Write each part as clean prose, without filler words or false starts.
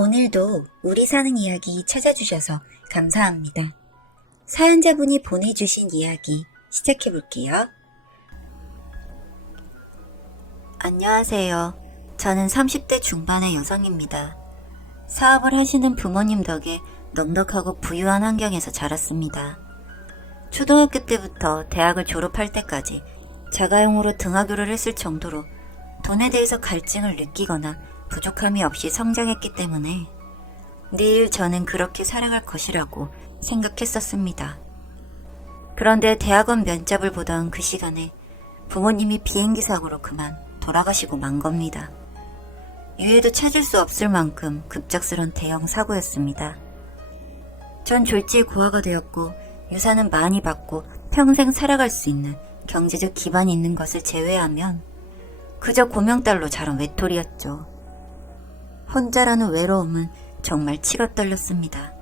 오늘도 우리 사는 이야기 찾아주셔서 감사합니다. 사연자분이 보내주신 이야기 시작해볼게요. 안녕하세요. 저는 30대 중반의 여성입니다. 사업을 하시는 부모님 덕에 넉넉하고 부유한 환경에서 자랐습니다. 초등학교 때부터 대학을 졸업할 때까지 자가용으로 등하교를 했을 정도로 돈에 대해서 갈증을 느끼거나 부족함이 없이 성장했기 때문에 늘 저는 그렇게 살아갈 것이라고 생각했었습니다. 그런데 대학원 면접을 보던 그 시간에 부모님이 비행기 사고로 그만 돌아가시고 만 겁니다. 이후에도 찾을 수 없을 만큼 급작스런 대형 사고였습니다. 전 졸지에 고아가 되었고 유산은 많이 받고 평생 살아갈 수 있는 경제적 기반이 있는 것을 제외하면 그저 고명딸로 자란 외톨이였죠. 혼자라는 외로움은 정말 치가 떨렸습니다.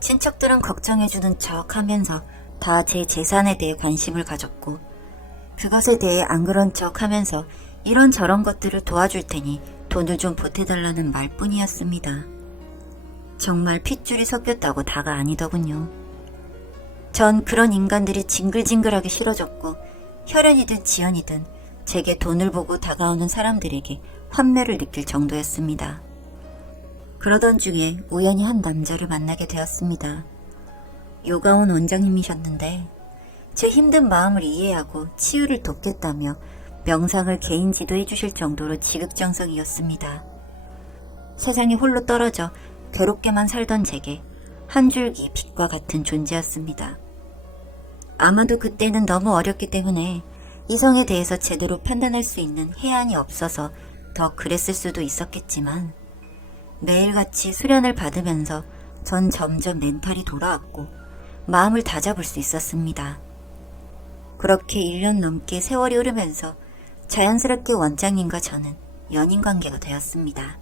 친척들은 걱정해주는 척 하면서 다 제 재산에 대해 관심을 가졌고 그것에 대해 안 그런 척 하면서 이런저런 것들을 도와줄 테니 돈을 좀 보태달라는 말뿐이었습니다. 정말 핏줄이 섞였다고 다가 아니더군요. 전 그런 인간들이 징글징글하게 싫어졌고 혈연이든 지연이든 제게 돈을 보고 다가오는 사람들에게 환멸을 느낄 정도였습니다. 그러던 중에 우연히 한 남자를 만나게 되었습니다. 요가원 원장님이셨는데 제 힘든 마음을 이해하고 치유를 돕겠다며 명상을 개인 지도해 주실 정도로 지극정성이었습니다. 세상에 홀로 떨어져 괴롭게만 살던 제게 한 줄기 빛과 같은 존재였습니다. 아마도 그때는 너무 어렸기 때문에 이성에 대해서 제대로 판단할 수 있는 해안이 없어서 더 그랬을 수도 있었겠지만 매일같이 수련을 받으면서 전 점점 멘탈이 돌아왔고 마음을 다잡을 수 있었습니다. 그렇게 1년 넘게 세월이 흐르면서 자연스럽게 원장님과 저는 연인관계가 되었습니다.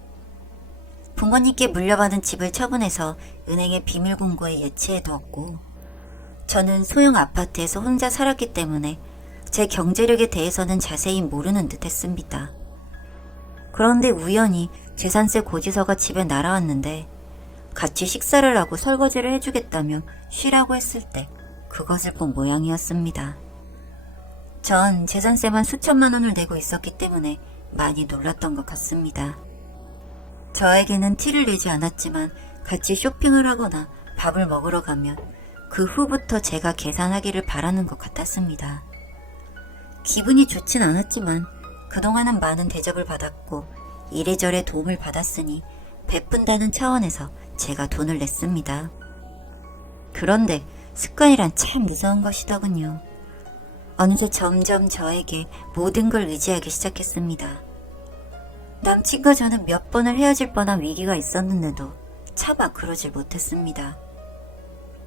부모님께 물려받은 집을 처분해서 은행에 비밀공고에 예치해두었고 저는 소형 아파트에서 혼자 살았기 때문에 제 경제력에 대해서는 자세히 모르는 듯 했습니다. 그런데 우연히 재산세 고지서가 집에 날아왔는데 같이 식사를 하고 설거지를 해주겠다며 쉬라고 했을 때 그것을 본 모양이었습니다. 전 재산세만 수천만 원을 내고 있었기 때문에 많이 놀랐던 것 같습니다. 저에게는 티를 내지 않았지만 같이 쇼핑을 하거나 밥을 먹으러 가면 그 후부터 제가 계산하기를 바라는 것 같았습니다. 기분이 좋진 않았지만 그동안은 많은 대접을 받았고 이래저래 도움을 받았으니 베푼다는 차원에서 제가 돈을 냈습니다. 그런데 습관이란 참 무서운 것이더군요. 어느새 점점 저에게 모든 걸 의지하기 시작했습니다. 남친과 저는 몇 번을 헤어질 뻔한 위기가 있었는데도 차마 그러질 못했습니다.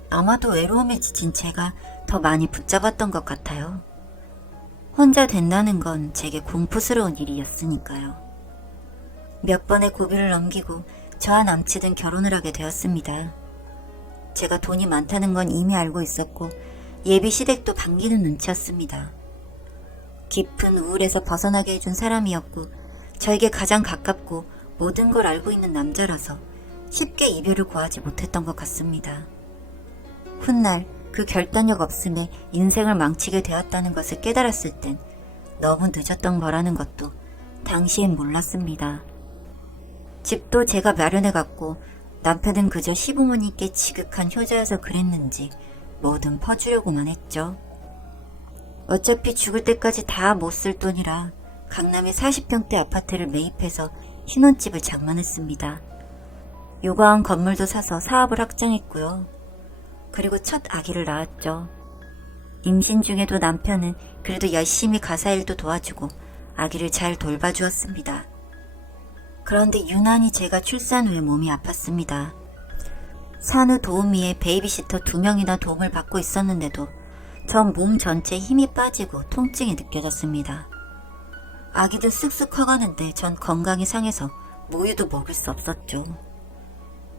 아마도 외로움에 지친 제가 더 많이 붙잡았던 것 같아요. 혼자 된다는 건 제게 공포스러운 일이었으니까요. 몇 번의 고비를 넘기고 저와 남친은 결혼을 하게 되었습니다. 제가 돈이 많다는 건 이미 알고 있었고 예비 시댁도 반기는 눈치였습니다. 깊은 우울에서 벗어나게 해준 사람이었고 저에게 가장 가깝고 모든 걸 알고 있는 남자라서 쉽게 이별을 고하지 못했던 것 같습니다. 훗날 그 결단력 없음에 인생을 망치게 되었다는 것을 깨달았을 땐 너무 늦었던 거라는 것도 당시엔 몰랐습니다. 집도 제가 마련해갔고 남편은 그저 시부모님께 지극한 효자여서 그랬는지 뭐든 퍼주려고만 했죠. 어차피 죽을 때까지 다 못 쓸 돈이라 강남의 40평대 아파트를 매입해서 신혼집을 장만했습니다. 요가원 건물도 사서 사업을 확장했고요. 그리고 첫 아기를 낳았죠. 임신 중에도 남편은 그래도 열심히 가사일도 도와주고 아기를 잘 돌봐주었습니다. 그런데 유난히 제가 출산 후에 몸이 아팠습니다. 산후 도우미에 베이비시터 2명이나 도움을 받고 있었는데도 전 몸 전체에 힘이 빠지고 통증이 느껴졌습니다. 아기도 쓱쓱 커가는데 전 건강이 상해서 모유도 먹을 수 없었죠.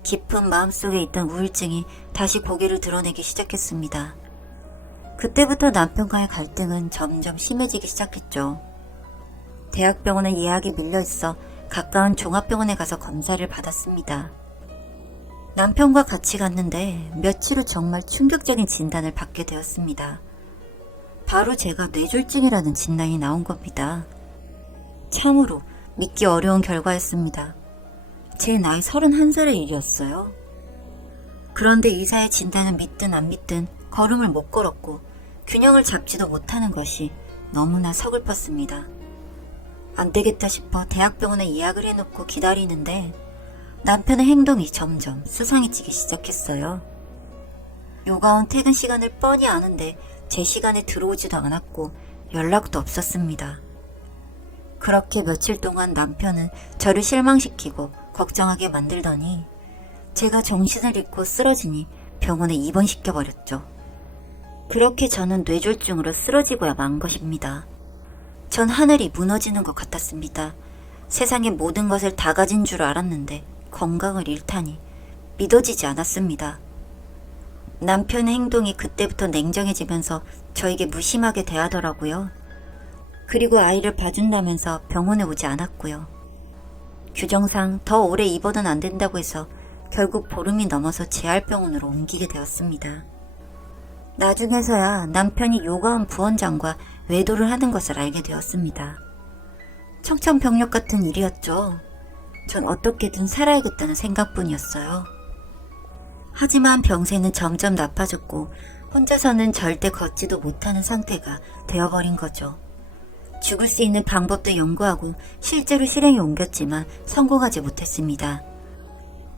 깊은 마음속에 있던 우울증이 다시 고개를 드러내기 시작했습니다. 그때부터 남편과의 갈등은 점점 심해지기 시작했죠. 대학병원에 예약이 밀려있어 가까운 종합병원에 가서 검사를 받았습니다. 남편과 같이 갔는데 며칠 후 정말 충격적인 진단을 받게 되었습니다. 바로 제가 뇌졸중이라는 진단이 나온 겁니다. 참으로 믿기 어려운 결과였습니다. 제 나이 31살의 일이었어요. 그런데 의사의 진단을 믿든 안 믿든 걸음을 못 걸었고 균형을 잡지도 못하는 것이 너무나 서글펐습니다. 안 되겠다 싶어 대학병원에 예약을 해놓고 기다리는데 남편의 행동이 점점 수상해지기 시작했어요. 요가원 퇴근 시간을 뻔히 아는데 제 시간에 들어오지도 않았고 연락도 없었습니다. 그렇게 며칠 동안 남편은 저를 실망시키고 걱정하게 만들더니 제가 정신을 잃고 쓰러지니 병원에 입원시켜버렸죠. 그렇게 저는 뇌졸중으로 쓰러지고야 만 것입니다. 전 하늘이 무너지는 것 같았습니다. 세상의 모든 것을 다 가진 줄 알았는데 건강을 잃다니 믿어지지 않았습니다. 남편의 행동이 그때부터 냉정해지면서 저에게 무심하게 대하더라고요. 그리고 아이를 봐준다면서 병원에 오지 않았고요. 규정상 더 오래 입원은 안 된다고 해서 결국 보름이 넘어서 재활병원으로 옮기게 되었습니다. 나중에서야 남편이 요가원 부원장과 외도를 하는 것을 알게 되었습니다. 청천벽력 같은 일이었죠. 전 어떻게든 살아야겠다는 생각뿐이었어요. 하지만 병세는 점점 나빠졌고 혼자서는 절대 걷지도 못하는 상태가 되어버린 거죠. 죽을 수 있는 방법도 연구하고 실제로 실행에 옮겼지만 성공하지 못했습니다.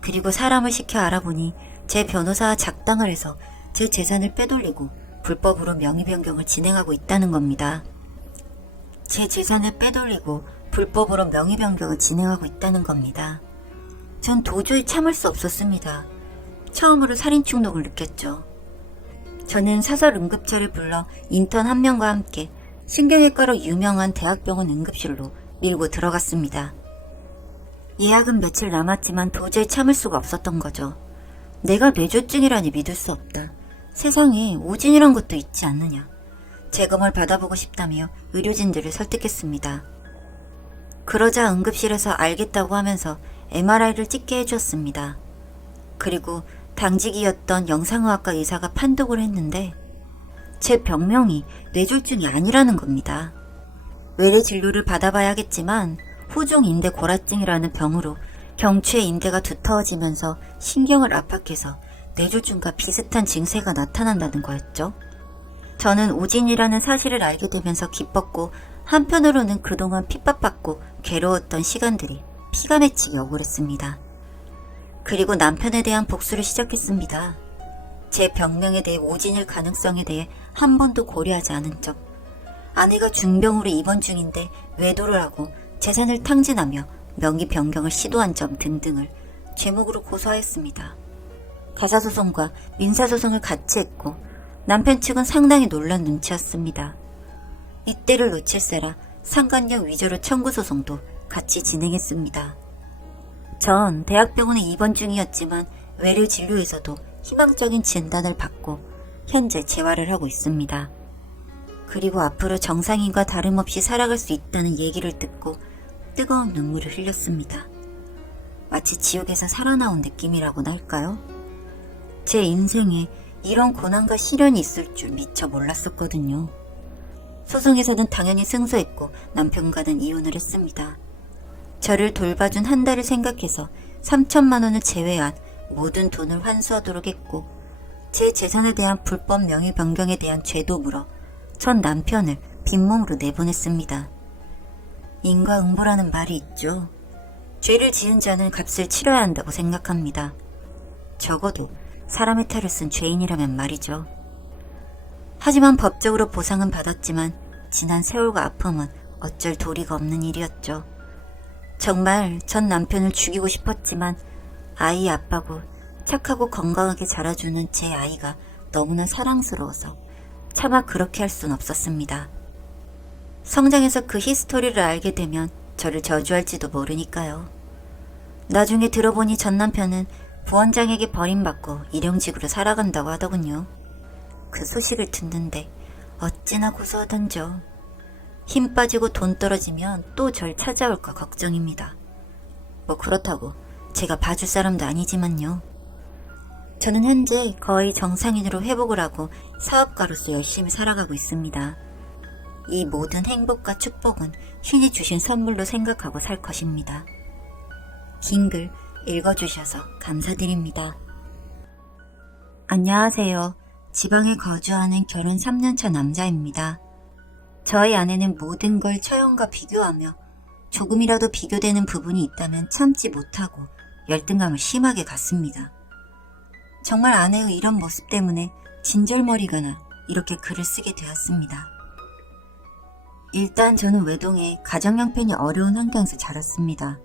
그리고 사람을 시켜 알아보니 제 변호사와 작당을 해서 제 재산을 빼돌리고 불법으로 명의 변경을 진행하고 있다는 겁니다. 제 재산을 빼돌리고 불법으로 명의 변경을 진행하고 있다는 겁니다. 전 도저히 참을 수 없었습니다. 처음으로 살인 충동을 느꼈죠. 저는 사설 응급차를 불러 인턴 한 명과 함께 신경외과로 유명한 대학병원 응급실로 밀고 들어갔습니다. 예약은 며칠 남았지만 도저히 참을 수가 없었던 거죠. 내가 뇌졸중이라니 믿을 수 없다. 세상에 오진이란 것도 있지 않느냐. 재검을 받아보고 싶다며 의료진들을 설득했습니다. 그러자 응급실에서 알겠다고 하면서 MRI를 찍게 해주었습니다. 그리고 당직이었던 영상의학과 의사가 판독을 했는데 제 병명이 뇌졸중이 아니라는 겁니다. 외래 진료를 받아봐야겠지만 후종 인대 골화증이라는 병으로 경추의 인대가 두터워지면서 신경을 압박해서 뇌졸중과 비슷한 증세가 나타난다는 거였죠. 저는 오진이라는 사실을 알게 되면서 기뻤고 한편으로는 그동안 핍박받고 괴로웠던 시간들이 피가 맺히게 억울했습니다. 그리고 남편에 대한 복수를 시작했습니다. 제 병명에 대해 오진일 가능성에 대해 한 번도 고려하지 않은 점, 아내가 중병으로 입원 중인데 외도를 하고 재산을 탕진하며 명의 변경을 시도한 점 등등을 제목으로 고소하였습니다. 가사소송과 민사소송을 같이 했고 남편 측은 상당히 놀란 눈치였습니다. 이때를 놓칠세라 상간녀 위조로 청구소송도 같이 진행했습니다. 전 대학병원에 입원 중이었지만 외래 진료에서도 희망적인 진단을 받고 현재 재활을 하고 있습니다. 그리고 앞으로 정상인과 다름없이 살아갈 수 있다는 얘기를 듣고 뜨거운 눈물을 흘렸습니다. 마치 지옥에서 살아나온 느낌이라고나 할까요? 제 인생에 이런 고난과 시련이 있을 줄 미처 몰랐었거든요. 소송에서는 당연히 승소했고 남편과는 이혼을 했습니다. 저를 돌봐준 한 달을 생각해서 3천만 원을 제외한 모든 돈을 환수하도록 했고 제 재산에 대한 불법 명의 변경에 대한 죄도 물어 전 남편을 빈몸으로 내보냈습니다. 인과응보라는 말이 있죠. 죄를 지은 자는 값을 치러야 한다고 생각합니다. 적어도 사람의 탈을 쓴 죄인이라면 말이죠. 하지만 법적으로 보상은 받았지만 지난 세월과 아픔은 어쩔 도리가 없는 일이었죠. 정말 전 남편을 죽이고 싶었지만 아이의 아빠고 착하고 건강하게 자라주는 제 아이가 너무나 사랑스러워서 차마 그렇게 할 순 없었습니다. 성장해서 그 히스토리를 알게 되면 저를 저주할지도 모르니까요. 나중에 들어보니 전 남편은 부원장에게 버림받고 일용직으로 살아간다고 하더군요. 그 소식을 듣는데 어찌나 고소하던죠. 힘 빠지고 돈 떨어지면 또 절 찾아올까 걱정입니다. 뭐 그렇다고 제가 봐줄 사람도 아니지만요. 저는 현재 거의 정상인으로 회복을 하고 사업가로서 열심히 살아가고 있습니다. 이 모든 행복과 축복은 신이 주신 선물로 생각하고 살 것입니다. 긴 글 읽어주셔서 감사드립니다. 안녕하세요. 지방에 거주하는 결혼 3년차 남자입니다. 저희 아내는 모든 걸 처형과 비교하며 조금이라도 비교되는 부분이 있다면 참지 못하고 열등감을 심하게 갖습니다. 정말 아내의 이런 모습 때문에 진절머리가 나 이렇게 글을 쓰게 되었습니다. 일단 저는 외동에 가정 형편이 어려운 환경에서 자랐습니다.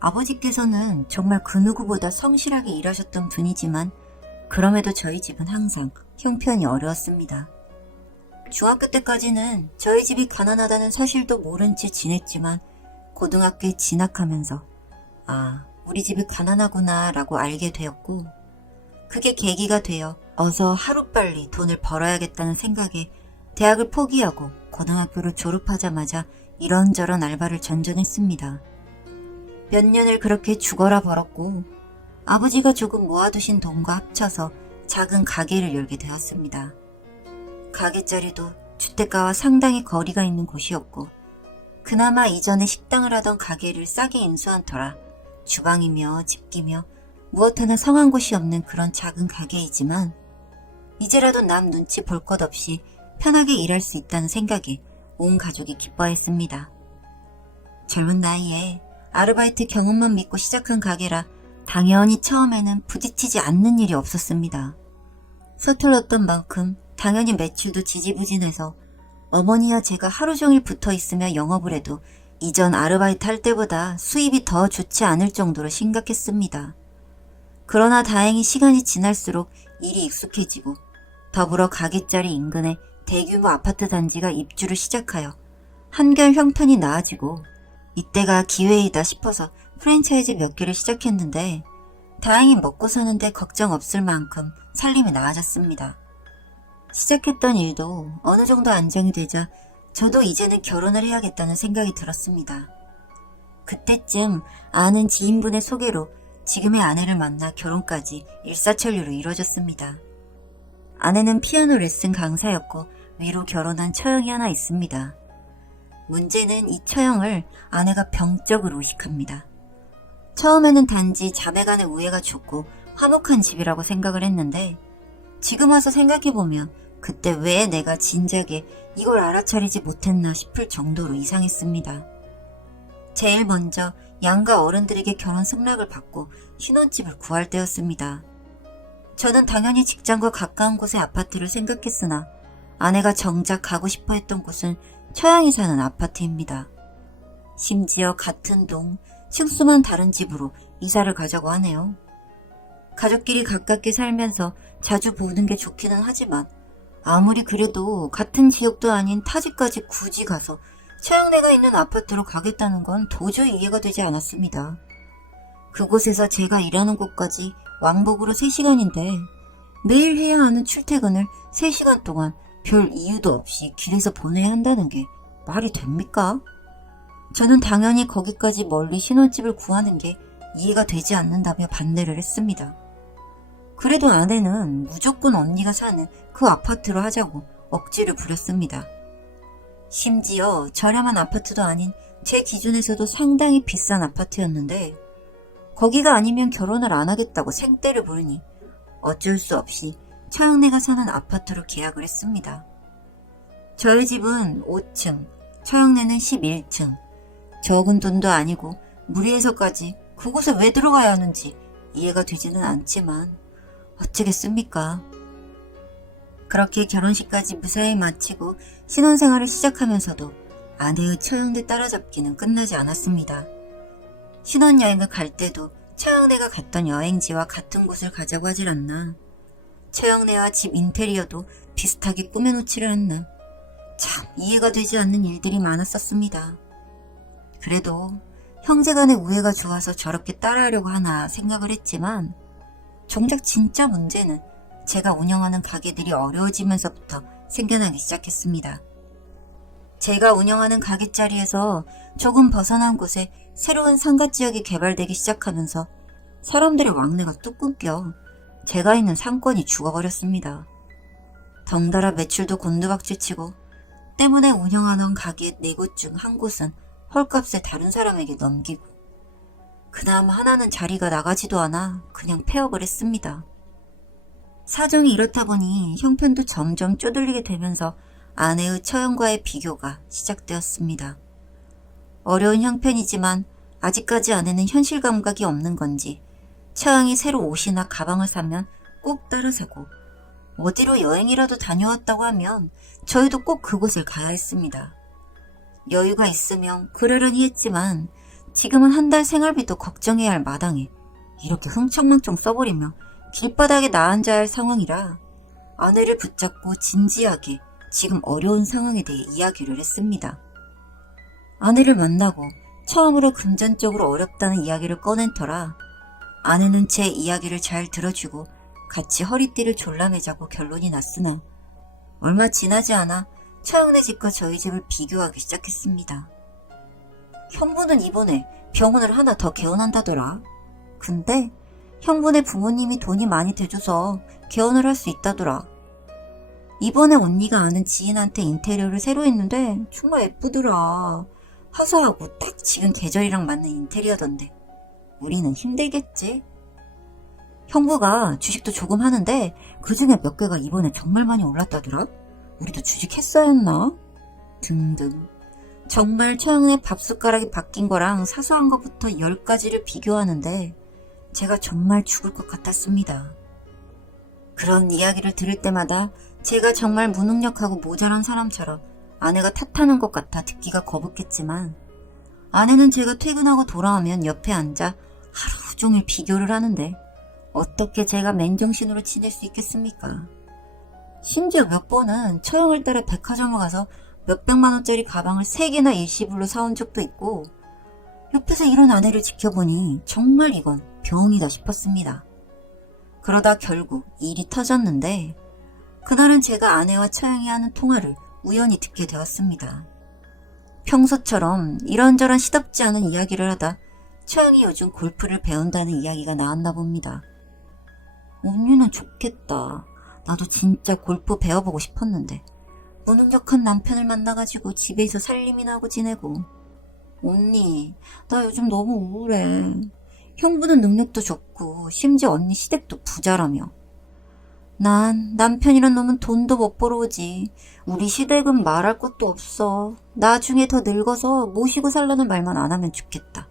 아버지께서는 정말 그 누구보다 성실하게 일하셨던 분이지만 그럼에도 저희 집은 항상 형편이 어려웠습니다. 중학교 때까지는 저희 집이 가난하다는 사실도 모른 채 지냈지만 고등학교에 진학하면서 우리 집이 가난하구나 라고 알게 되었고 그게 계기가 되어 어서 하루빨리 돈을 벌어야겠다는 생각에 대학을 포기하고 고등학교를 졸업하자마자 이런저런 알바를 전전했습니다. 몇 년을 그렇게 죽어라 벌었고 아버지가 조금 모아두신 돈과 합쳐서 작은 가게를 열게 되었습니다. 가게 자리도 주택가와 상당히 거리가 있는 곳이었고 그나마 이전에 식당을 하던 가게를 싸게 인수한 터라 주방이며 집기며 무엇 하나 성한 곳이 없는 그런 작은 가게이지만 이제라도 남 눈치 볼 것 없이 편하게 일할 수 있다는 생각에 온 가족이 기뻐했습니다. 젊은 나이에 아르바이트 경험만 믿고 시작한 가게라 당연히 처음에는 부딪히지 않는 일이 없었습니다. 서툴렀던 만큼 당연히 매출도 지지부진해서 어머니와 제가 하루 종일 붙어 있으며 영업을 해도 이전 아르바이트 할 때보다 수입이 더 좋지 않을 정도로 심각했습니다. 그러나 다행히 시간이 지날수록 일이 익숙해지고 더불어 가게자리 인근에 대규모 아파트 단지가 입주를 시작하여 한결 형편이 나아지고 이때가 기회이다 싶어서 프랜차이즈 몇 개를 시작했는데 다행히 먹고 사는데 걱정 없을 만큼 살림이 나아졌습니다. 시작했던 일도 어느 정도 안정이 되자 저도 이제는 결혼을 해야겠다는 생각이 들었습니다. 그때쯤 아는 지인분의 소개로 지금의 아내를 만나 결혼까지 일사천리로 이루어졌습니다. 아내는 피아노 레슨 강사였고 위로 결혼한 처형이 하나 있습니다. 문제는 이 처형을 아내가 병적으로 의식합니다. 처음에는 단지 자매간의 우애가 좋고 화목한 집이라고 생각을 했는데 지금 와서 생각해보면 그때 왜 내가 진작에 이걸 알아차리지 못했나 싶을 정도로 이상했습니다. 제일 먼저 양가 어른들에게 결혼 승낙을 받고 신혼집을 구할 때였습니다. 저는 당연히 직장과 가까운 곳의 아파트를 생각했으나 아내가 정작 가고 싶어 했던 곳은 처양이 사는 아파트입니다. 심지어 같은 동, 층수만 다른 집으로 이사를 가자고 하네요. 가족끼리 가깝게 살면서 자주 보는 게 좋기는 하지만 아무리 그래도 같은 지역도 아닌 타지까지 굳이 가서 처형네가 있는 아파트로 가겠다는 건 도저히 이해가 되지 않았습니다. 그곳에서 제가 일하는 곳까지 왕복으로 3시간인데 매일 해야 하는 출퇴근을 3시간 동안 별 이유도 없이 길에서 보내야 한다는 게 말이 됩니까? 저는 당연히 거기까지 멀리 신혼집을 구하는 게 이해가 되지 않는다며 반대를 했습니다. 그래도 아내는 무조건 언니가 사는 그 아파트로 하자고 억지를 부렸습니다. 심지어 저렴한 아파트도 아닌 제 기준에서도 상당히 비싼 아파트였는데 거기가 아니면 결혼을 안 하겠다고 생떼를 부르니 어쩔 수 없이 처형네가 사는 아파트로 계약을 했습니다. 저희 집은 5층, 처형네는 11층. 적은 돈도 아니고 무리해서까지 그곳에 왜 들어가야 하는지 이해가 되지는 않지만 어쩌겠습니까? 그렇게 결혼식까지 무사히 마치고 신혼생활을 시작하면서도 아내의 처형네 따라잡기는 끝나지 않았습니다. 신혼여행을 갈 때도 처형네가 갔던 여행지와 같은 곳을 가자고 하질 않나. 처형네와 집 인테리어도 비슷하게 꾸며놓지를 않나. 참 이해가 되지 않는 일들이 많았었습니다. 그래도 형제간의 우애가 좋아서 저렇게 따라하려고 하나 생각을 했지만 정작 진짜 문제는 제가 운영하는 가게들이 어려워지면서부터 생겨나기 시작했습니다. 제가 운영하는 가게 자리에서 조금 벗어난 곳에 새로운 상가 지역이 개발되기 시작하면서 사람들의 왕래가 뚝 끊겨 제가 있는 상권이 죽어버렸습니다. 덩달아 매출도 곤두박질치고 때문에 운영하던 가게 4곳 중 한 곳은 헐값에 다른 사람에게 넘기고 그나마 하나는 자리가 나가지도 않아 그냥 폐업을 했습니다. 사정이 이렇다 보니 형편도 점점 쪼들리게 되면서 아내의 처형과의 비교가 시작되었습니다. 어려운 형편이지만 아직까지 아내는 현실 감각이 없는 건지 처형이 새로 옷이나 가방을 사면 꼭 따라 사고 어디로 여행이라도 다녀왔다고 하면 저희도 꼭 그곳을 가야 했습니다. 여유가 있으면 그러려니 했지만 지금은 한 달 생활비도 걱정해야 할 마당에 이렇게 흥청망청 써버리며 길바닥에 나앉아야 할 상황이라 아내를 붙잡고 진지하게 지금 어려운 상황에 대해 이야기를 했습니다. 아내를 만나고 처음으로 금전적으로 어렵다는 이야기를 꺼낸 터라 아내는 제 이야기를 잘 들어주고 같이 허리띠를 졸라매자고 결론이 났으나 얼마 지나지 않아 처형네 집과 저희 집을 비교하기 시작했습니다. 형부는 이번에 병원을 하나 더 개원한다더라. 근데 형부네 부모님이 돈이 많이 대줘서 개원을 할 수 있다더라. 이번에 언니가 아는 지인한테 인테리어를 새로 했는데 정말 예쁘더라. 화사하고 딱 지금 계절이랑 맞는 인테리어던데 우리는 힘들겠지? 형부가 주식도 조금 하는데 그중에 몇 개가 이번에 정말 많이 올랐다더라. 우리도 주식 했어야 했나? 등등. 정말 처형의 밥숟가락이 바뀐 거랑 사소한 것부터 10가지를 비교하는데 제가 정말 죽을 것 같았습니다. 그런 이야기를 들을 때마다 제가 정말 무능력하고 모자란 사람처럼 아내가 탓하는 것 같아 듣기가 거북했지만 아내는 제가 퇴근하고 돌아오면 옆에 앉아 하루 종일 비교를 하는데 어떻게 제가 맨정신으로 지낼 수 있겠습니까? 심지어 몇 번은 처형을 따라 백화점을 가서 몇백만 원짜리 가방을 3개나 일시불로 사온 적도 있고 옆에서 이런 아내를 지켜보니 정말 이건 병이다 싶었습니다. 그러다 결국 일이 터졌는데 그날은 제가 아내와 처형이 하는 통화를 우연히 듣게 되었습니다. 평소처럼 이런저런 시덥지 않은 이야기를 하다 처형이 요즘 골프를 배운다는 이야기가 나왔나 봅니다. 언니는 좋겠다. 나도 진짜 골프 배워보고 싶었는데 무능력한 남편을 만나가지고 집에서 살림이나 하고 지내고. 언니, 나 요즘 너무 우울해. 형부는 능력도 좋고 심지어 언니 시댁도 부자라며. 난 남편이란 놈은 돈도 못 벌어오지. 우리 시댁은 말할 것도 없어. 나중에 더 늙어서 모시고 살라는 말만 안 하면 좋겠다.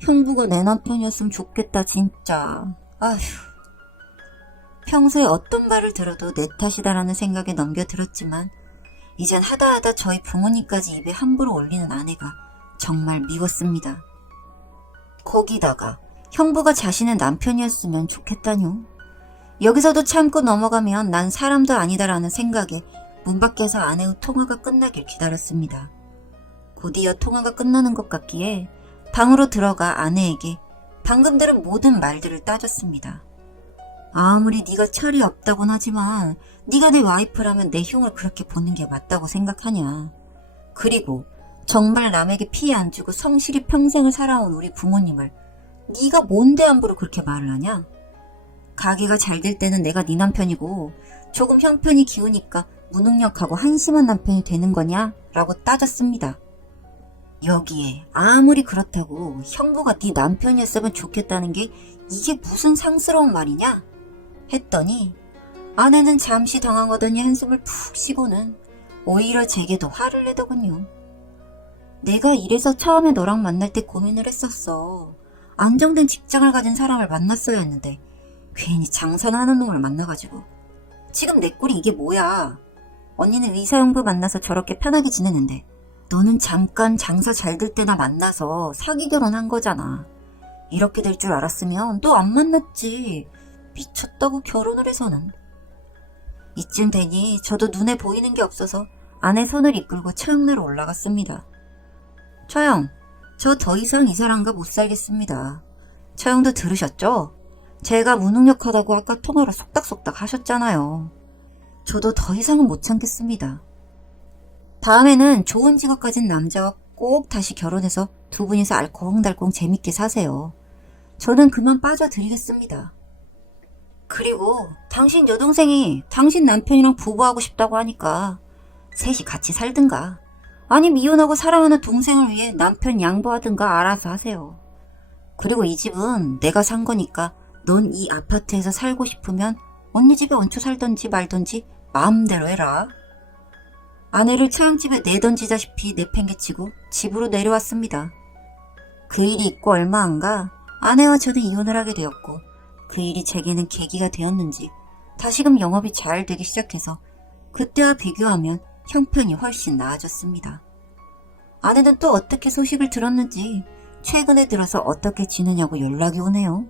형부가 내 남편이었으면 좋겠다 진짜. 아휴. 평소에 어떤 말을 들어도 내 탓이다라는 생각에 넘겨들었지만 이젠 하다하다 저희 부모님까지 입에 함부로 올리는 아내가 정말 미웠습니다. 거기다가 형부가 자신의 남편이었으면 좋겠다뇨. 여기서도 참고 넘어가면 난 사람도 아니다라는 생각에 문 밖에서 아내의 통화가 끝나길 기다렸습니다. 곧이어 통화가 끝나는 것 같기에 방으로 들어가 아내에게 방금 들은 모든 말들을 따졌습니다. 아무리 네가 철이 없다곤 하지만 네가 내 와이프라면 내 흉을 그렇게 보는 게 맞다고 생각하냐. 그리고 정말 남에게 피해 안 주고 성실히 평생을 살아온 우리 부모님을 네가 뭔데 함부로 그렇게 말을 하냐. 가게가 잘 될 때는 내가 네 남편이고 조금 형편이 기우니까 무능력하고 한심한 남편이 되는 거냐? 라고 따졌습니다. 여기에 아무리 그렇다고 형부가 네 남편이었으면 좋겠다는 게 이게 무슨 상스러운 말이냐? 했더니 아내는 잠시 당황하더니 한숨을 푹 쉬고는 오히려 제게도 화를 내더군요. 내가 이래서 처음에 너랑 만날 때 고민을 했었어. 안정된 직장을 가진 사람을 만났어야 했는데 괜히 장사하는 놈을 만나가지고 지금 내 꼴이 이게 뭐야. 언니는 의사 형부 만나서 저렇게 편하게 지내는데 너는 잠깐 장사 잘 될 때나 만나서 사기 결혼한 거잖아. 이렇게 될 줄 알았으면 또 안 만났지. 미쳤다고 결혼을 해서는. 이쯤 되니 저도 눈에 보이는 게 없어서 아내 손을 이끌고 처형내로 올라갔습니다. 처형, 저 더 이상 이 사람과 못 살겠습니다. 처형도 들으셨죠? 제가 무능력하다고 아까 통화로 속닥속닥 하셨잖아요. 저도 더 이상은 못 참겠습니다. 다음에는 좋은 직업 가진 남자와 꼭 다시 결혼해서 두 분이서 알콩달콩 재밌게 사세요. 저는 그만 빠져드리겠습니다. 그리고 당신 여동생이 당신 남편이랑 부부하고 싶다고 하니까 셋이 같이 살든가 아니면 이혼하고 사랑하는 동생을 위해 남편 양보하든가 알아서 하세요. 그리고 이 집은 내가 산 거니까 넌 이 아파트에서 살고 싶으면 언니 집에 얹혀 살던지 말던지 마음대로 해라. 아내를 차양집에 내던지다시피 내팽개치고 집으로 내려왔습니다. 그 일이 있고 얼마 안 가 아내와 저는 이혼을 하게 되었고 그 일이 제게는 계기가 되었는지 다시금 영업이 잘 되기 시작해서 그때와 비교하면 형편이 훨씬 나아졌습니다. 아내는 또 어떻게 소식을 들었는지 최근에 들어서 어떻게 지내냐고 연락이 오네요.